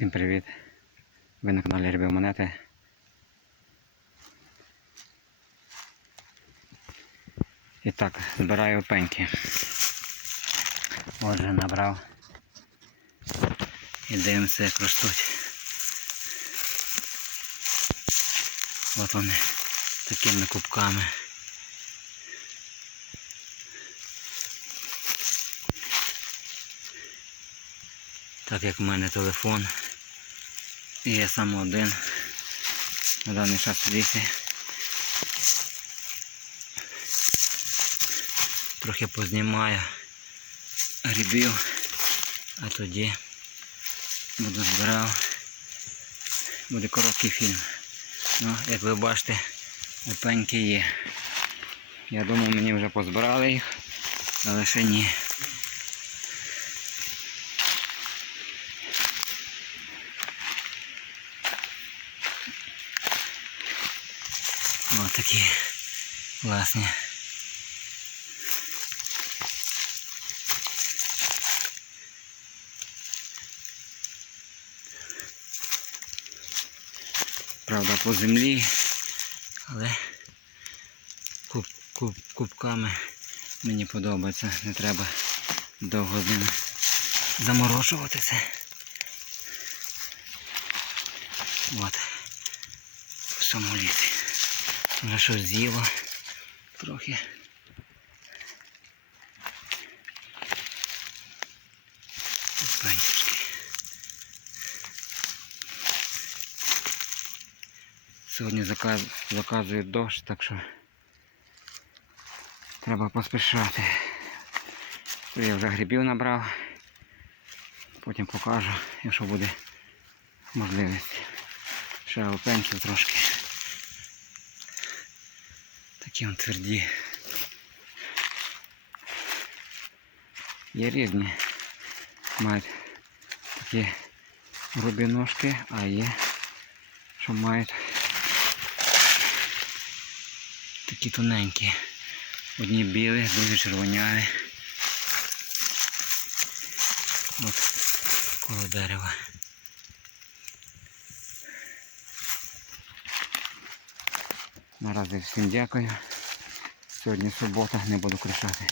Всім привіт! Ви на каналі Рибів Монети. І так, збираю пеньки. Отже, набрав. І дивимося, як ростуть. От вони такими кубками. Так як в мене телефон. І я сам один на даний час в лісі. Трохи познімаю грибів, а тоді буду збирав. Буде короткий фільм. Ну, як ви бачите, опеньки є. Я думав, мені вже позбирали їх, але ще ні. Ось такі класні. Правда, по землі, але куб, куб, кубками мені подобається. Не треба довго з ними заморошуватися. От. В лісі. Вже щось з'їло трохи. Панічки. Сьогодні заказ, заказують дощ, так що треба поспішати. То я вже грибів набрав. Потім покажу, якщо буде можливість. Ще опеньків трошки. Такі он тверді. Є різні. Мають такі грубі ножки, а є, що мають такі тоненькі. Одні білі, другі червоняві. От коло дерева. Наразі всім дякую. Сьогодні субота, не буду кричати.